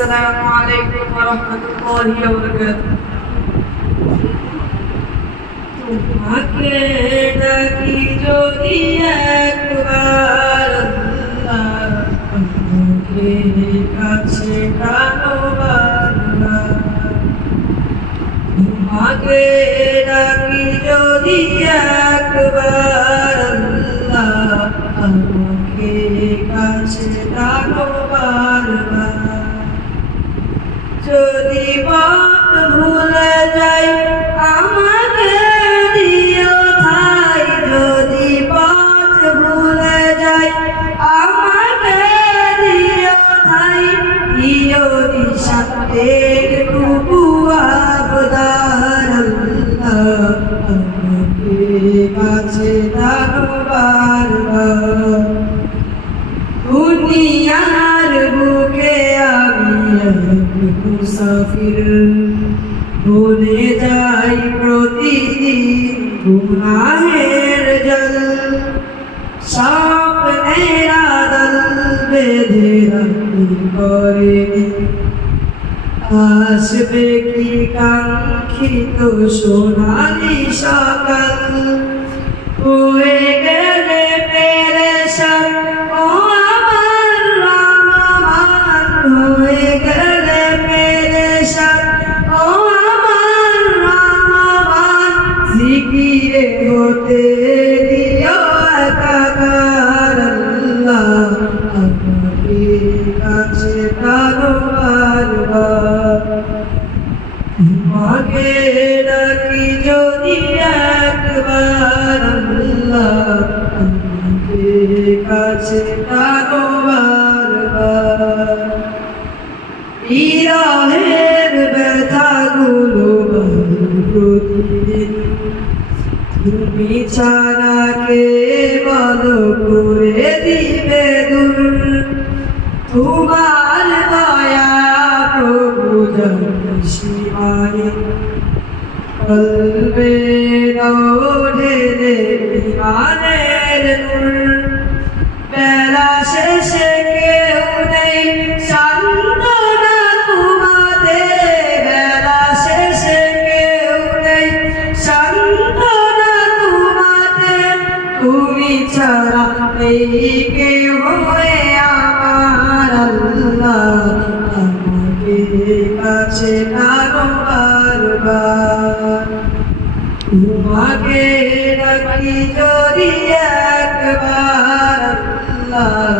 আসসালামু আলাইকুম ওয়া রাহমাতুল্লাহি ওয়া বারাকাতুহু। তোমাকে ডাকি যদি একবার আল্লাহ, তোমাকে কাছে টানবার, তোমাকে ডাকি যদি একবার আল্লাহ, আমাকে কাছে টানবার। যদি পথ ভুলে যাই আমাকে দিও ঠাই, যদি পথ ভুলে যাই আমাকে দিও ঠাই, দিও দিশা একটুকু আবদার আল্লাহ, আমাকে কাছে টানবার। দুনিয়ার বুকে আমি মুসাফির, ভুলে যাই প্রতিদিন গুনাহের জল, স্বপ্নের আদল বেঁধে রাখি করে আসবে কি কাঙ্ক্ষিত সোনালি সকাল। হয়ে গেলে পেরেশান ও আমার রহমান, হয়ে গেলে পেরেশান ও আমার রহমান, জিকিরে হতে দিও একাকার আল্লাহ, আমাকে কাছে টানবার। তোমাকে ডাকি যদি একবার আল্লাহ, আমাকে কাছে টানবার। বিরহের ব্যথাগুলো প্রতিদিন, তুমি ছাড়া কে বলো করে দিবে দূর, তোমার দয়া প্রভু সীমায়, কলবে ঢেলে ইমানের নূর। বেলা শেষে কেউ নেই সান্ত্বনা তোমাদের, বেলা শেষে কেউ নেই সান্ত্বনা তোমাদের, তুমি ছাড়া এই কেউ হয়ে আমার আল্লাহ, আমাকে কাছে টানবার। তোমাকে ডাকি যদি একবার আল্লাহ,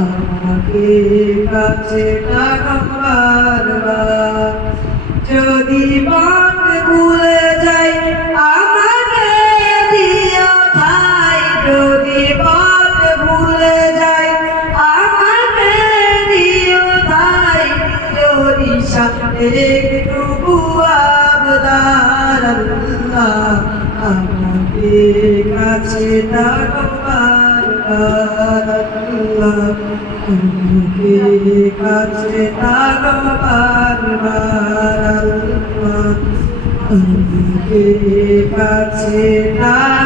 আমাকে কাছে টানবার। যদি পথ ভুলে যাই আমাকে দিও ঠাই, যদি পথ ভুলে যাই আমাকে দিও ঠাই, দিও দিশা একটুকু আবদার আল্লাহ, আমাকে কাছে টানবার। আল্লাহ, আমাকে কাছে টানবার। আল্লাহ, আমাকে কাছে টানবার।